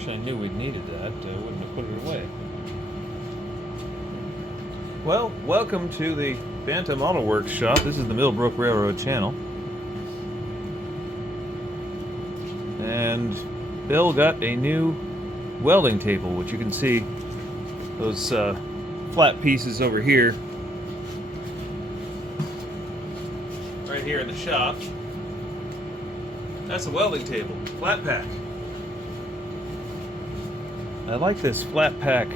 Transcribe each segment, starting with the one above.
Wish I knew we'd needed that. I wouldn't have put it away. Well, welcome to the Banta Modelworks shop. This is the Millbrook Railroad channel. And Bill got a new welding table, which you can see those flat pieces over here. Right here in the shop. That's a welding table, flat pack. I like this flat pack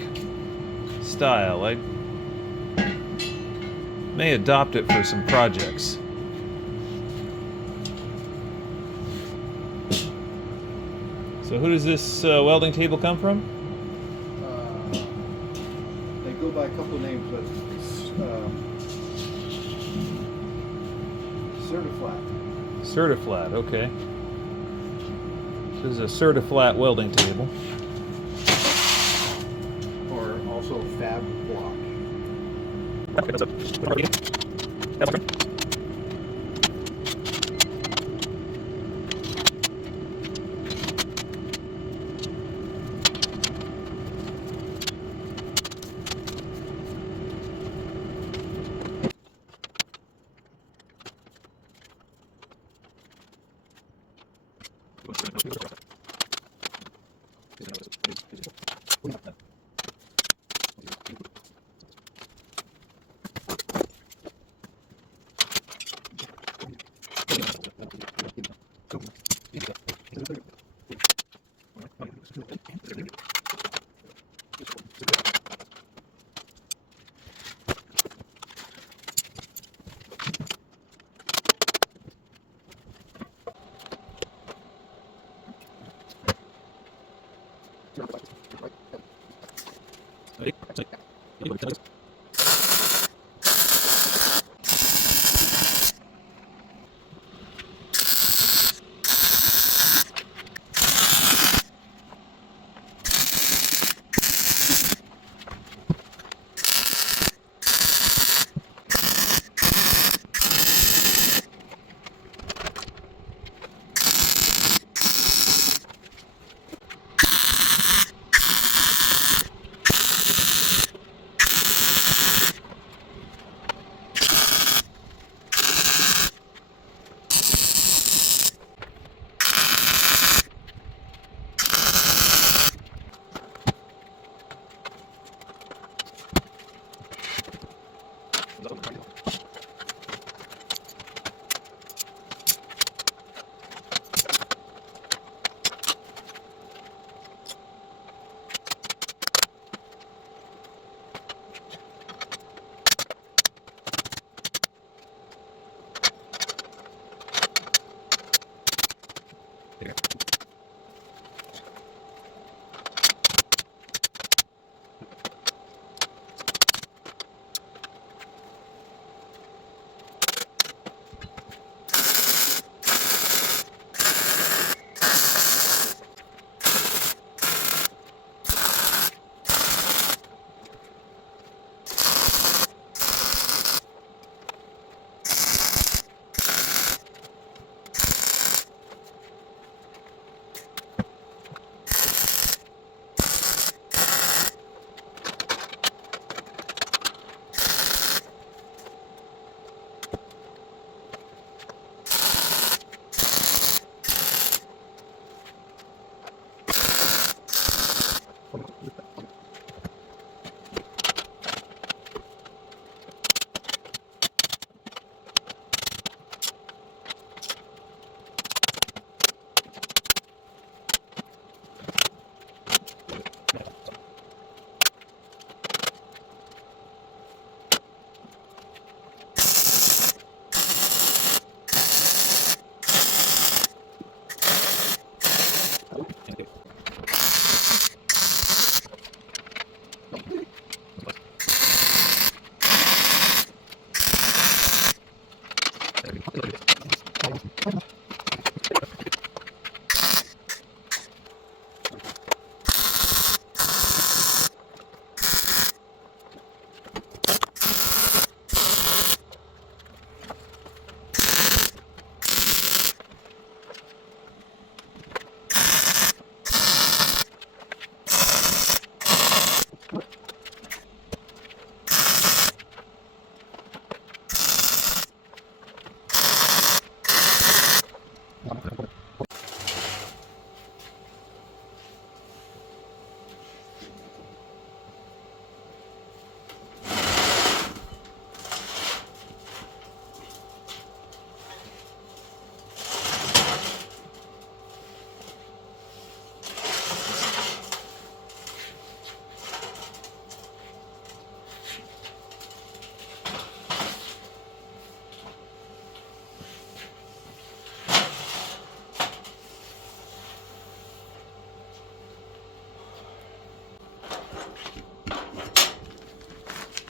style. I may adopt it for some projects. So who does this welding table come from? They go by a couple of names, but it's Certiflat. Certiflat, okay. This is a Certiflat welding table. Or also Fab Block.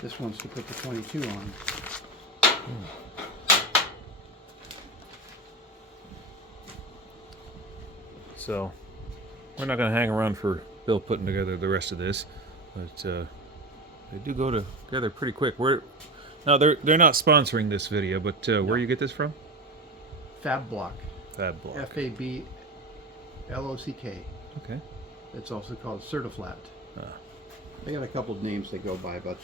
This one's to put the 22 on. So we're not going to hang around for Bill putting together the rest of this, but they do go together pretty quick. Now they're not sponsoring this video, but where you get this from? Fab Block. Fab Block. Fablock. Okay. It's also called Certiflat. Ah. They got a couple of names they go by, but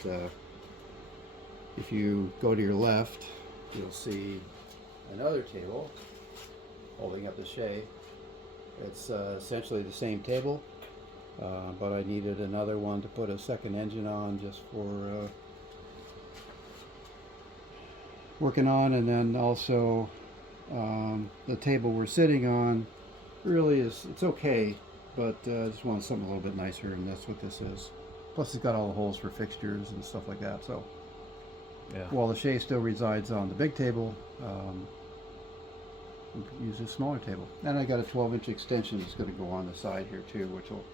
if you go to your left, you'll see another table holding up the Shay. It's essentially the same table, but I needed another one to put a second engine on just for working on, and then also the table we're sitting on really it's okay, but I just want something a little bit nicer, and that's what this is. Plus it's got all the holes for fixtures and stuff like that, so Yeah. while the Shay still resides on the big table, we can use this smaller table. And I got a 12-inch extension that's going to go on the side here too, which will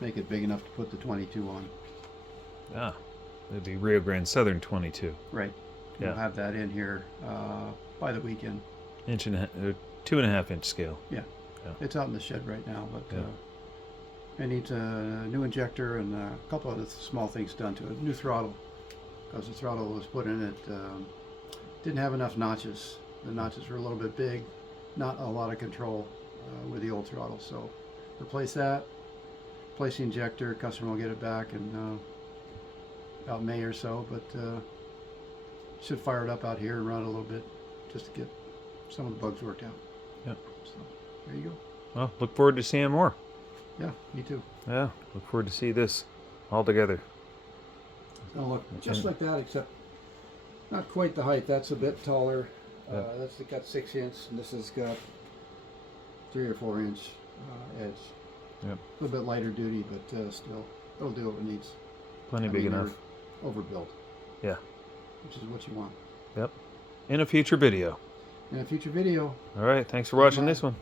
make it big enough to put the 22 on. Ah. It'd be Rio Grande Southern 22. Right. Yeah. We'll have that in here by the weekend. 2.5 inch scale. Yeah. Yeah. It's out in the shed right now, but Yeah. it needs a new injector and a couple of small things done to it. New throttle, because the throttle was put in it didn't have enough notches. The notches were a little bit big, not a lot of control with the old throttle. So replace that, replace the injector. Customer will get it back in about May or so, but should fire it up out here and run it a little bit just to get some of the bugs worked out. Yeah. So there you go. Well, look forward to seeing more. Yeah, me too. Yeah, look forward to see this all together. It'll look just like that, except not quite the height. That's a bit taller. Yeah. That's got 6 inch, and this has got 3 or 4 inch edge. Yep. A little bit lighter duty, but still, it'll do what it needs. Plenty big enough. Overbuilt. Yeah. Which is what you want. Yep. In a future video. In a future video. All right. Thanks for watching Bye. this one.